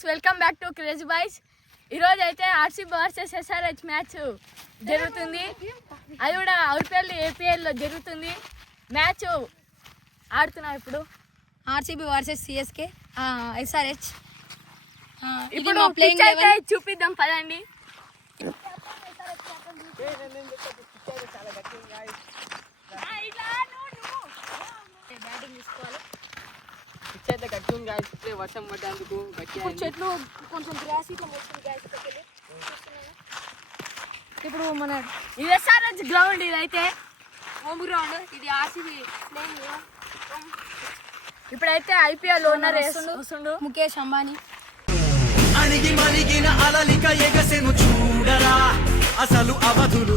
Guys, welcome back to crazy boys. ఈరోజు అయితే RCB versus SRH match జరుగుతుంది. అది కూడా అవుట్పల్లి ఏపీఎల్లో జరుగుతుంది. మ్యాచ్ ఆడుతున్నాం ఇప్పుడు. RCB versus CSK SRH. ఇప్పుడు పిచ్ అయితే చూపిద్దాం పదండి. బ్యాటింగ్ తీసుకోవాలి. పిచ్ అయితే గట్టి ఉంది గాయస్. ఇప్పుడే వర్షం పడ్డందుకు చెట్లు కొంచెం గ్రాస్ ఇట్లా వస్తుంది గాయస్. ఇప్పుడు మన ఇది ఎస్ఆర్హెచ్ గ్రౌండ్, ఇదైతే హోమ్ గ్రౌండ్. ఇది ఆర్సీబీ ప్లేయింగ్. ఇప్పుడైతే ఐపీఎల్ ఓనర్ వస్తుండు ముఖేష్ అంబానీ. అణిగి మణిగిన అలలిక ఎగసెను చూడరా అసలు అవధులు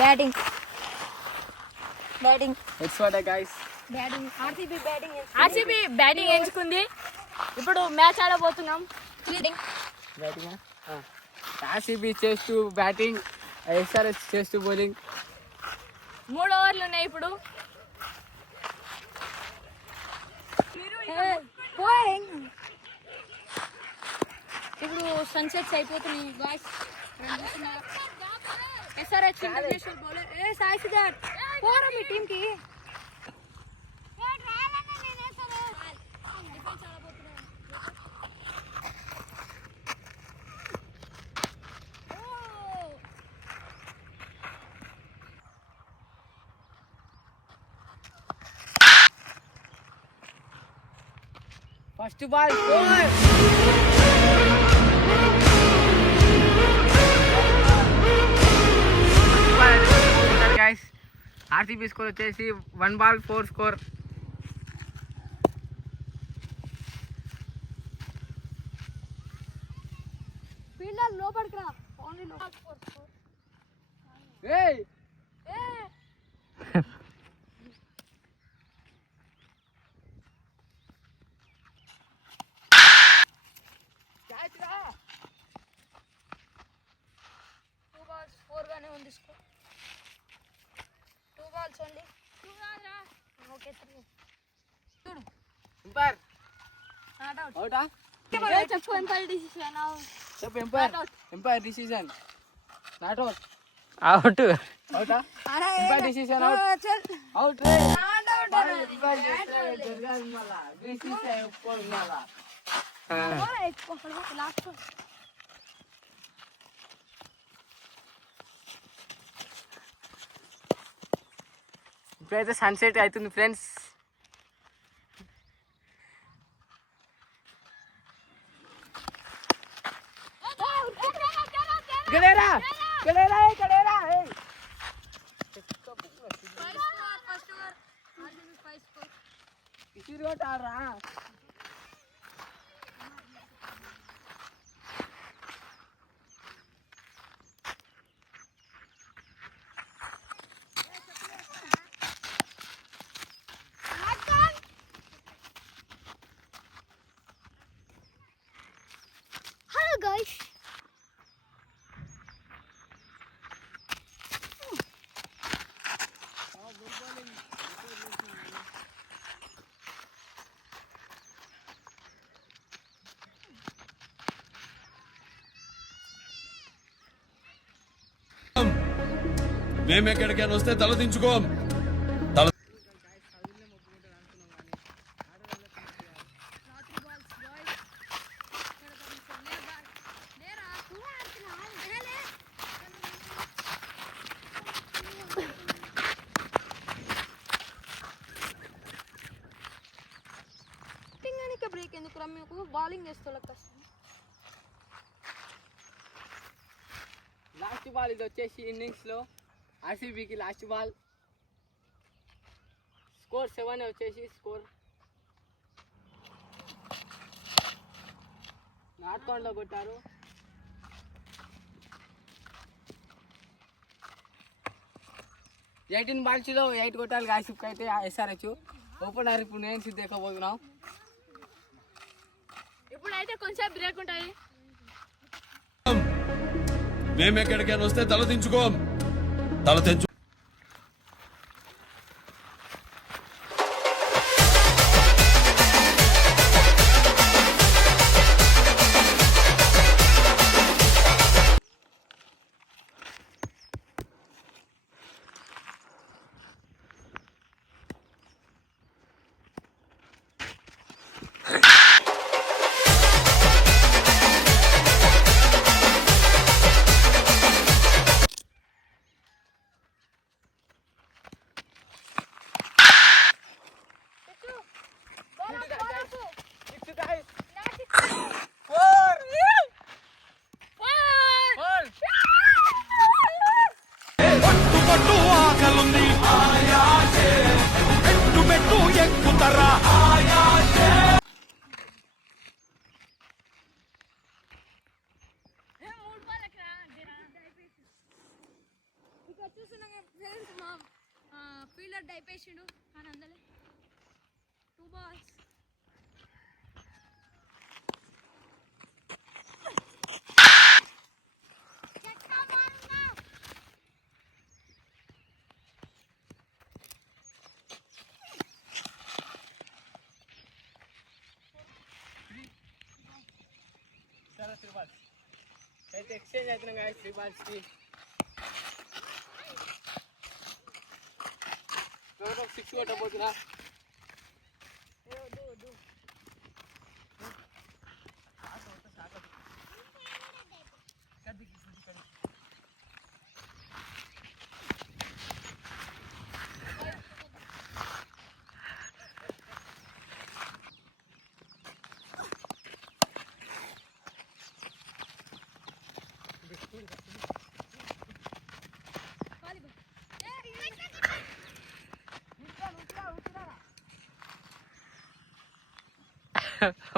బ్యాటింగ్ బ్యాటింగ్ ఆర్సీబీ బ్యాటింగ్ ఎంచుకుంది. ఇప్పుడు మ్యాచ్ ఆడబోతున్నాం. ఆర్సీబీ చేస్తూ బ్యాటింగ్, ఎస్ఆర్హెచ్ చేస్తూ బౌలింగ్. 3 ఓవర్లు ఉన్నాయి ఇప్పుడు. ఇప్పుడు సన్సెట్స్ అయిపోతున్నాయి guys. SRH international bowler Sai Siddharth పోరా మీ టీంకి. First ball guys. RCB score వచ్చేసి 1 బాల్ 4 స్కోర్. ఫీల్డర్ లోపలికి రా. ఓన్లీ లోపలికి పో. ఏయ్ గానే ఉంది స్కోర్. 2 balls only. ఓకే 3. చూడు ఎంపైర్ నాట్ అవుట్. అవుటా? చెప్పు ఎంపైర్ డిసిషన్. చెప్పు umpire decision. Not out. Out అవుటా? అరే ఎంపైర్ డిసిషన్ అవుట్. చల్ అవుట్ రే. Not out. ఎంపైర్ జరగాలి మళ్ళా. డిసిషన్ ఒప్పుకోవాలి మళ్ళా. లాస్ట్ ఇప్పుడైతే సన్సెట్ అవుతుంది ఫ్రెండ్స్. guys. మేమెక్కడికైనా వస్తే తలదించుకోం. బ్రేక్ ఎందుకు రమ్యకు బౌలింగ్ చేస్తా. లాస్ట్ బాల్ ఇది వచ్చేసి ఇన్నింగ్స్ లో ఆర్సీబీకి లాస్ట్ బాల్. స్కోర్ 7 వచ్చేసి స్కోర్. నార్త్ కౌంట్లో కొట్టారు. ఎయిటీన్ బాల్స్లో 8 కొట్టాలి ఆర్సీబీకి అయితే ఎస్ఆర్హెచ్. ఓపెనర్ ఇప్పుడు నేను సిద్ధేకపోతున్నాం. ఇప్పుడైతే కొంచెం బ్రేక్ ఉంటుంది. మేమెక్కడికైనా వస్తే తలదించుకోం. తల తెంచు. లేపేసిండు అని అందలే 2 balls. చాలా 3 balls అయితే ఎక్స్చేంజ్ అవుతున్నాం గాయస్ 3 balls కి 6 కొట్టబోతున్నా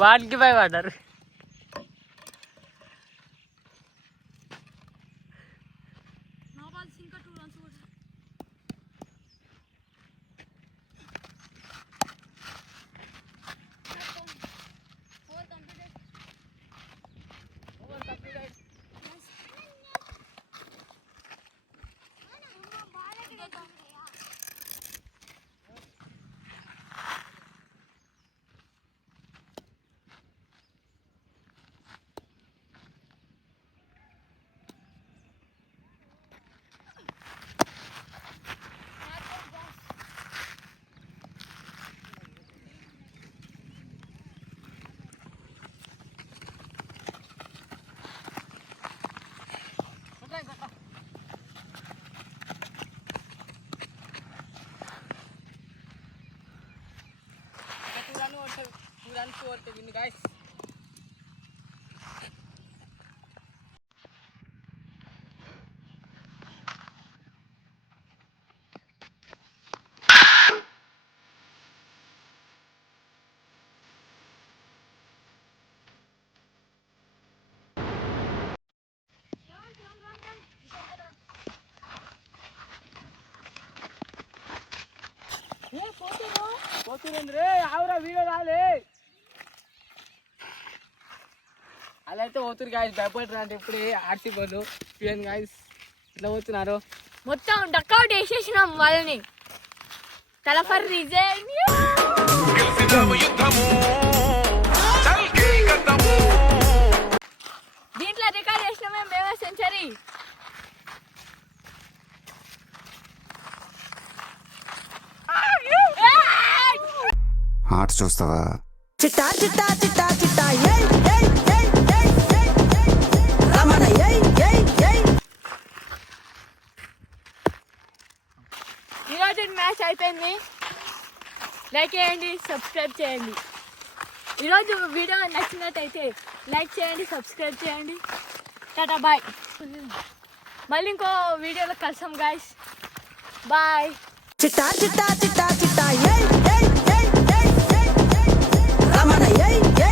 వాటికి భయపడ్డారు. No balls, ఇంకా 2 runs కూడా. Four completed. టూ రన్స్ కొడితే విన్ గాయస్ పోతుంది రే ఆవురా వీడియో రాలే అలా అయితే పోతురు గాయస్ భయపడరు అంటే ఇప్పుడే ఆర్సీ బోర్డు పిఎన్ గాయస్ ఇట్లా పోతున్నారు మొత్తం డక్అవుట్ వేసేసినాం వాళ్ళని తలఫర్ రిజైన్ దీంట్లో రికార్డ్ చేసినామే మేమే సెంచరీ ఆర్ట్స్ చూస్తావా చిట్టా చిట్టా చిట్టా చిట్టా ఏయ్ ఏయ్ ఏయ్ ఏయ్ ఏయ్ రమణ ఏయ్ ఏయ్ ఏయ్ ఈరోజు మ్యాచ్ అయిపోయింది లైక్ చేయండి సబ్స్క్రైబ్ చేయండి ఈరోజు వీడియో నచ్చినట్టయితే లైక్ చేయండి సబ్స్క్రైబ్ చేయండి టాటా బాయ్ మళ్ళీ ఇంకో వీడియోలో కలిసాం గాయస్ బాయ్ చిట్టా చిట్టా చిట్టా